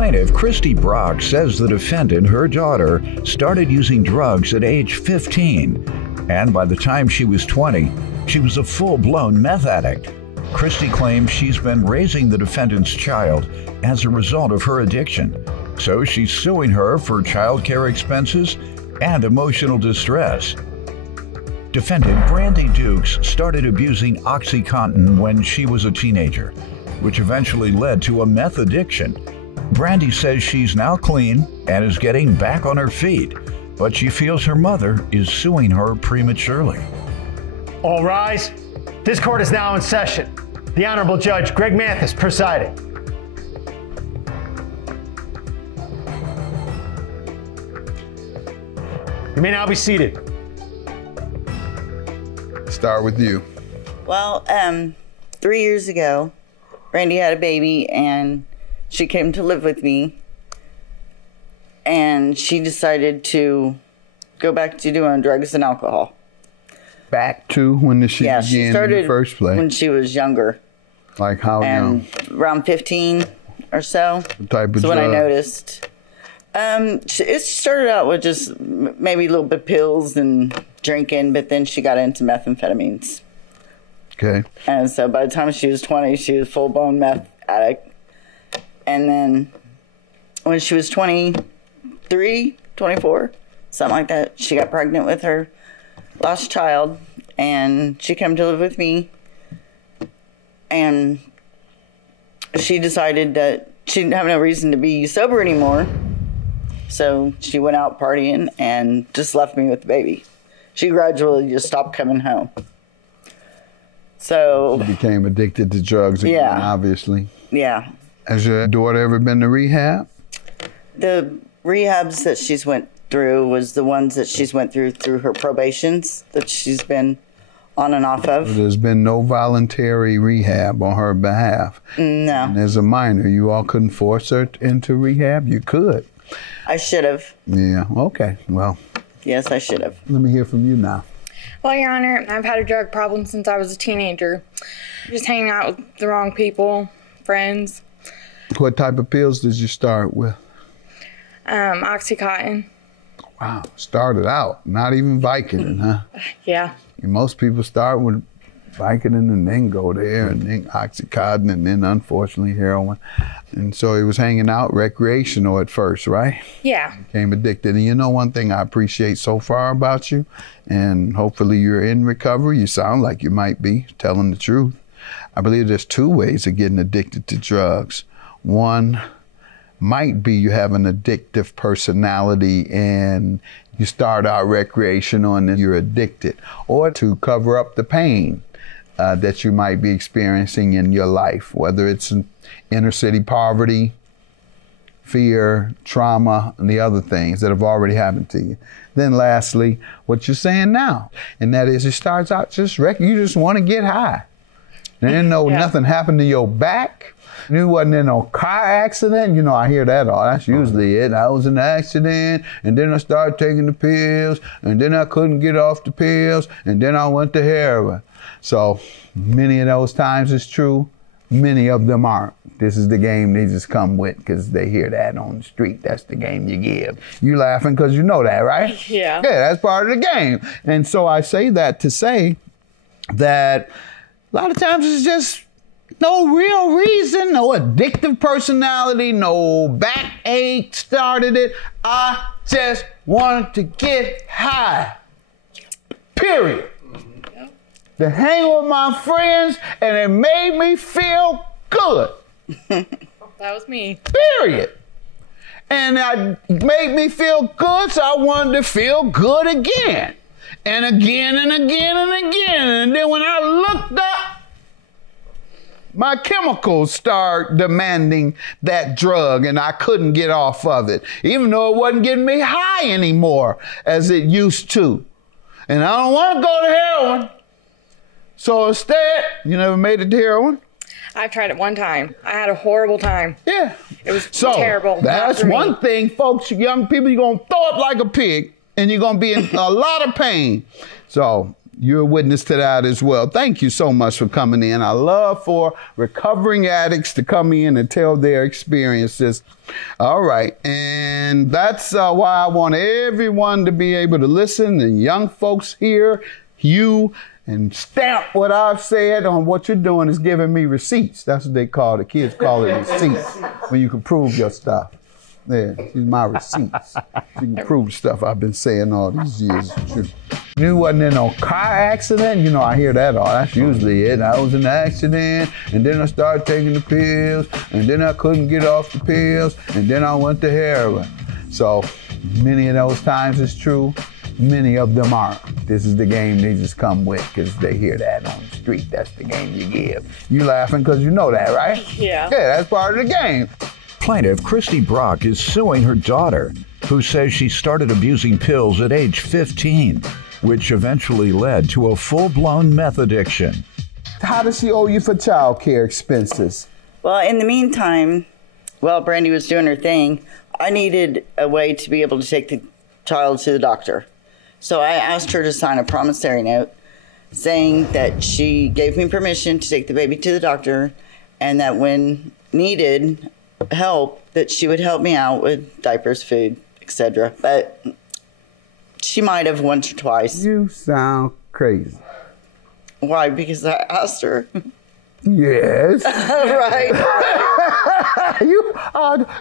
Plaintiff Christy Brock says the defendant, her daughter, started using drugs at age 15, and by the time she was 20, she was a full-blown meth addict. Christy claims she's been raising the defendant's child as a result of her addiction, so she's suing her for childcare expenses and emotional distress. Defendant Brandy Dukes started abusing OxyContin when she was a teenager, which eventually led to a meth addiction. Brandy says she's now clean and is getting back on her feet, but she feels her mother is suing her prematurely. All rise. This court is now in session. The Honorable Judge Greg Mathis presiding. You may now be seated. Start with you. Well, 3 years ago, Brandy had a baby and she came to live with me, and she decided to go back to doing drugs and alcohol. Back to when did she begin she started in the first place? when she was younger. Like how young? Around 15 or so. What type of So when I drug? noticed. It started out with just maybe a little bit of pills and drinking, but then she got into methamphetamines. Okay. And so by the time she was 20, she was a full-blown meth addict. And then when she was 23, 24, something like that, she got pregnant with her last child, and she came to live with me. And she decided that she didn't have no reason to be sober anymore. So she went out partying and just left me with the baby. She gradually just stopped coming home. So She became addicted to drugs again, obviously. yeah. Has your daughter ever been to rehab? The rehabs that she's went through was the ones that she's went through her probations that she's been on and off of. There's been no voluntary rehab on her behalf. No. And as a minor, you all couldn't force her into rehab? You could. I should have. Yeah, okay. Well, Yes, I should have. let me hear from you now. Well, Your Honor, I've had a drug problem since I was a teenager. Just hanging out with the wrong people, friends. What type of pills did you start with? Oxycontin. Wow, started out, not even Vicodin, huh? Yeah. And most people start with Vicodin and then go there and then Oxycontin and then unfortunately heroin. And so he was hanging out recreational at first, right? Yeah. Became addicted. And you know one thing I appreciate so far about you, and hopefully you're in recovery, you sound like you might be telling the truth. I believe there's two ways of getting addicted to drugs. One might be you have an addictive personality and you start out recreational and then you're addicted, or to cover up the pain that you might be experiencing in your life, whether it's inner city poverty, fear, trauma, and the other things that have already happened to you. Then lastly, what you're saying now, and that is it starts out just you just want to get high. There ain't nothing happened to your back. You wasn't in no car accident. You know, I hear that all. That's usually it. I was in an accident, and then I started taking the pills, and then I couldn't get off the pills, and then I went to heroin. So many of those times it's true. Many of them aren't. This is the game they just come with because they hear that on the street. That's the game you give. You laughing because you know that, right? Yeah. Yeah, that's part of the game. And so I say that to say that a lot of times it's just no real reason, no addictive personality, no backache started it. I just wanted to get high. Period. To hang with my friends, and it made me feel good. That was me. Period. And it made me feel good, so I wanted to feel good again. And again and again and again. And then when I looked up, my chemicals start demanding that drug, and I couldn't get off of it, even though it wasn't getting me high anymore as it used to. And I don't want to go to heroin. So instead, you never made it to heroin? I've tried it one time. I had a horrible time. Yeah. It was So terrible. that's one thing, folks, young people, you're going to throw up like a pig, and you're going to be in a lot of pain. So You're a witness to that as well. Thank you so much for coming in. I love for recovering addicts to come in and tell their experiences. All right. And that's why I want everyone to be able to listen, and young folks hear you and stamp what I've said on what you're doing is giving me receipts. That's what they call it. The kids call it receipts, when you can prove your stuff. Yeah, these my receipts. You can prove stuff I've been saying all these years. You wasn't in no car accident? You know, I hear that all. That's usually it. I was in an accident, and then I started taking the pills, and then I couldn't get off the pills, and then I went to heroin. So many of those times it's true. Many of them aren't. This is the game they just come with because they hear that on the street. That's the game you give. You laughing because you know that, right? Yeah. Yeah, that's part of the game. Plaintiff Christy Brock is suing her daughter, who says she started abusing pills at age 15, which eventually led to a full-blown meth addiction. How does she owe you for child care expenses? Well, in the meantime, while Brandy was doing her thing, I needed a way to be able to take the child to the doctor. So I asked her to sign a promissory note saying that she gave me permission to take the baby to the doctor, and that when needed help, that she would help me out with diapers, food, etc. But she might have once or twice. You sound crazy. Why? Because I asked her. Yes. Right. You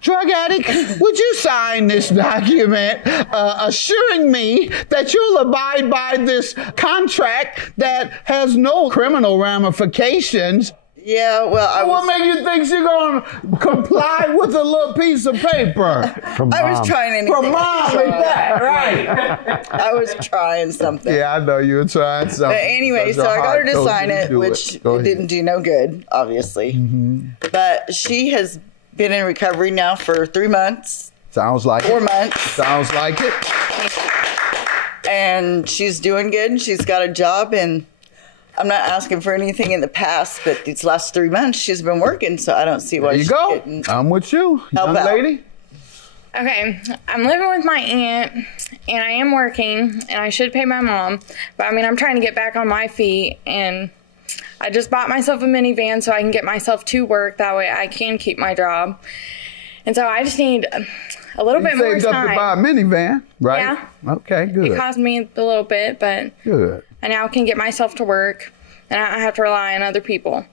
drug addict, would you sign this document assuring me that you'll abide by this contract that has no criminal ramifications? Yeah, well, What made you think she's going to comply with a little piece of paper? I was trying anything. From mom, ain't that right? I was trying something. Yeah, I know you were trying something. But anyway, so I got her to sign it, which didn't do no good, obviously. Mm-hmm. But she has been in recovery now for 3 months. Sounds like 4 it. months. Sounds like it. And she's doing good. She's got a job, and I'm not asking for anything in the past, but these last 3 months she's been working, so I don't see why There you go. I'm with you, young lady. Okay, I'm living with my aunt, and I am working, and I should pay my mom, but I mean, I'm trying to get back on my feet, and I just bought myself a minivan so I can get myself to work. That way I can keep my job. And so I just need a little bit more time. Saved up to buy a minivan, right? Yeah. Okay, good. It cost me a little bit, but Good. I now can get myself to work, and I don't have to rely on other people.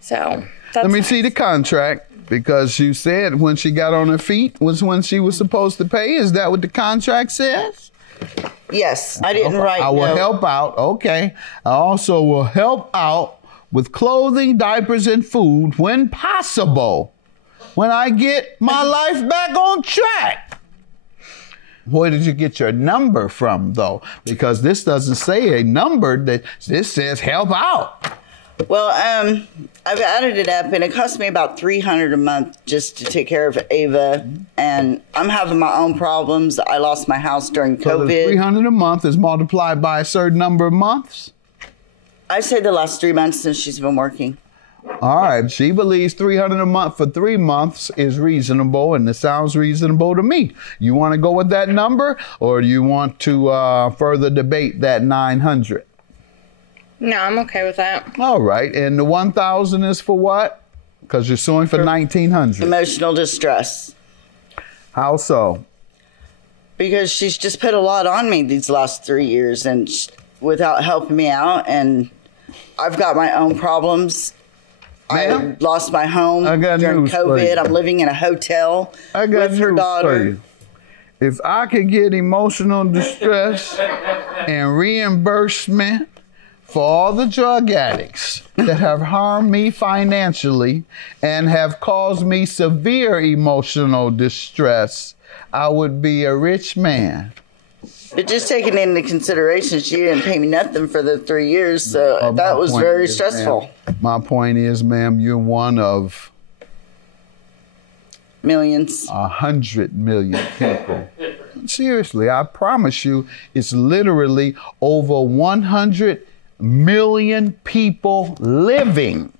So that's Let me see the contract, because you said when she got on her feet was when she was supposed to pay. Is that what the contract says? Yes, I didn't write. I will help out. Okay. I also will help out with clothing, diapers, and food when possible, when I get my life back on track. Where did you get your number from, though? Because this doesn't say a number. This says help out. Well, I've added it up, and it cost me about $300 a month just to take care of Ava, and I'm having my own problems. I lost my house during So the COVID. $300 a month is multiplied by a certain number of months? I say the last 3 months since she's been working. All right. She believes $300 a month for 3 months is reasonable, and it sounds reasonable to me. You want to go with that number, or do you want to further debate that $900? No, I'm okay with that. All right. And the $1,000 is for what? Because you're suing for $1,900. Emotional distress. How so? Because she's just put a lot on me these last 3 years, and without helping me out, and I've got my own problems. Ma'am? I lost my home during news for you. COVID. I'm living in a hotel with her daughter. If I could get emotional distress and reimbursement for all the drug addicts that have harmed me financially and have caused me severe emotional distress, I would be a rich man. But just taking into consideration, she didn't pay me nothing for the 3 years, so that was very stressful. My point is, ma'am, you're one of millions. 100 million people. Seriously, I promise you, it's literally over 100 million people living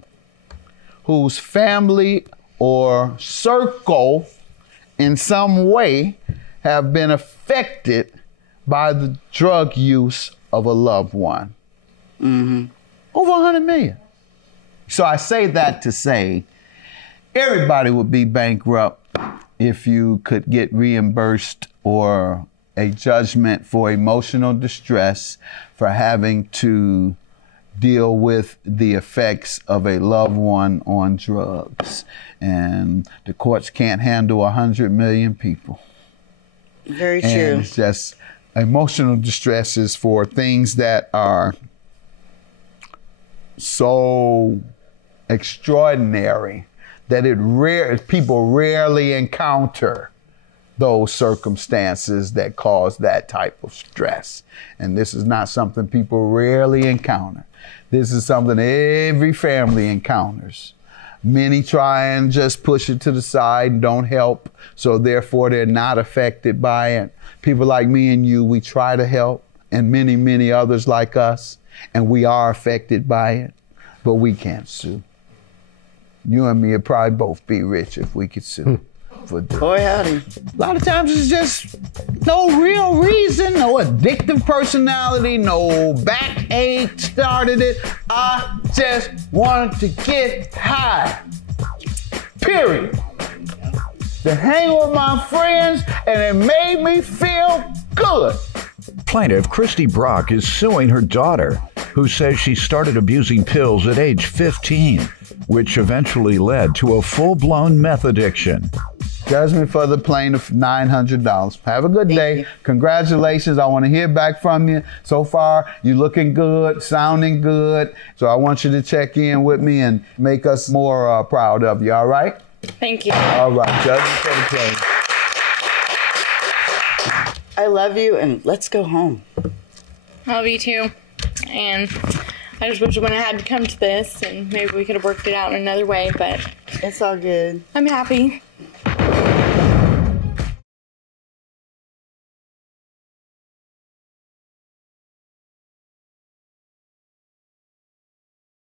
whose family or circle in some way have been affected by the drug use of a loved one. Mm-hmm. Over 100 million. So I say that to say everybody would be bankrupt if you could get reimbursed or a judgment for emotional distress for having to deal with the effects of a loved one on drugs. And the courts can't handle 100 million people. Very true. And it's just emotional distress is for things that are so extraordinary that people rarely encounter those circumstances that cause that type of stress. And this is not something people rarely encounter. This is something every family encounters. Many try and just push it to the side and don't help, so therefore they're not affected by it. People like me and you, we try to help, and many, many others like us, and we are affected by it, but we can't sue. You and me would probably both be rich if we could sue. Boy, howdy. A lot of times it's just no real reason, no addictive personality, no backache started it. I just wanted to get high. Period. To hang with my friends, and it made me feel good. Plaintiff Christy Brock is suing her daughter, who says she started abusing pills at age 15, which eventually led to a full-blown meth addiction. Judgment for the plaintiff, $900. Have a good day. Congratulations. I want to hear back from you. So far, you're looking good, sounding good. So I want you to check in with me and make us more proud of you, all right? Thank you. All right, judgment for the plaintiff. I love you, and let's go home. I love you too. And I just wish I wouldn't have had to come to this, and maybe we could have worked it out in another way, but It's all good. I'm happy.